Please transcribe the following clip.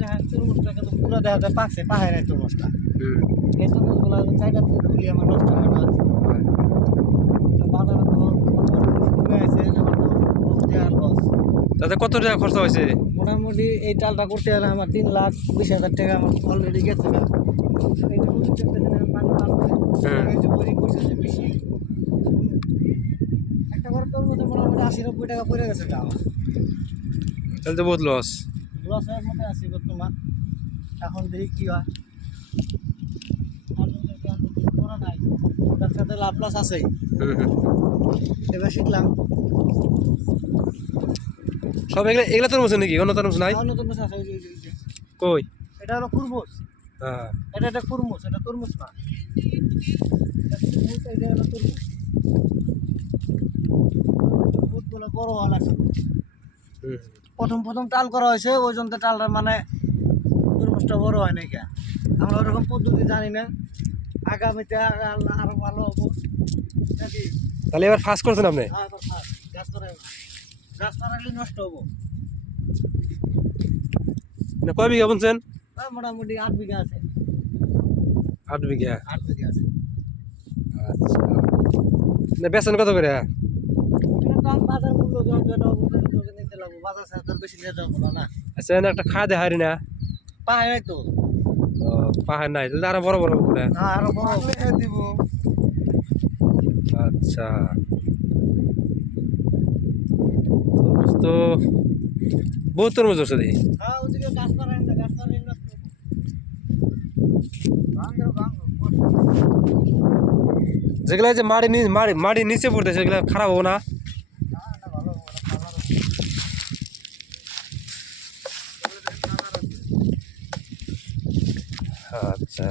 দেখেন তরমুজটা কিন্তু পুরো দেখা যায় পাকছে, পাহাড় নাই তরমুজটা। এই তরমুজগুলো চাইটা তুলি আমার নষ্ট হয় না। তো বাজারে তো কমে আছে, আমার তো বহুত টাকা লস। তাতে কত টাকা খরচা হয়েছে? মোটামুটি এই চালটা করতে গেলে আমার 3,20,000 টাকা আমার অলরেডি গেছে না। এইটা বুঝতে পারতেছি না, পানি পাচ্ছে এই যে বোরিং করছে যে বেশি একটা করে তরমুজে মোটামুটি 80-90 টাকা পড়ে গেছে গা আমার। তাহলে তো বহুত লস। লসের মধ্যে আছি বর্তমান। এখন দেখি কি হয়। আর যদি জ্ঞান করা নাই, ওটার সাথে লাভ লস আছেই। এবার শিখলাম সব এগুলা এগুলা তরমুজ নাকি? অন্য তরমুজ নাই? অন্য তরমুজ আছে, ওই যে ওই যে ওই যে। কই? এটা হলো কুরমুজ, হ্যাঁ। এটা একটা কুরমুজ, এটা তরমুজ না। এটা কুরমুজ, এটা হলো তরমুজ। তরমুজগুলো বড় হওয়া লাগছে। প্রথম প্রথম টাল করা হয়েছে, ওই জন্য টালটা মানে তরমুজটা বড় হয় নাকি। আমরা ওরকম পদ্ধতি জানি না। আগামীতে আরো ভালো হবো নাকি। তাহলে এবার ফার্স্ট করছেন আপনি? হ্যাঁ, এবার ফার্স্ট গাছ করাই না, গাছ করাইলে নষ্ট হবো। না কয় বিঘা বুনছেন? মোটামুটি 8 বিঘা আছে। 8 বিঘা। 8 বিঘা আছে। আচ্ছা। না বেচেন কত করে? এটা তো আমি বাজার মূল্য যেটা ওকে নিতে লাগবো, বাজার ছাড়া তো আর বেশি নিয়ে যাবো না। আচ্ছা এনে একটা খা দেখারি না? পাহাড় নাই তো। ও পাহাড় নাই, তাহলে আরো বড় বড় করে। হ্যাঁ, আরো বড় দিব। আচ্ছা তরমুজ তো বহুত তরমুজ আছে দেখি। হ্যাঁ, ওদিকে গাছ করাই না, গাছ করাই নষ্ট হবো। ভাঙো ভাঙো। যেগুলা যে মাড়ি নিচে পড়তেছে সেগুলা খারাপ হবো না? না না, ভালো হবো না, কালার হবে। আচ্ছা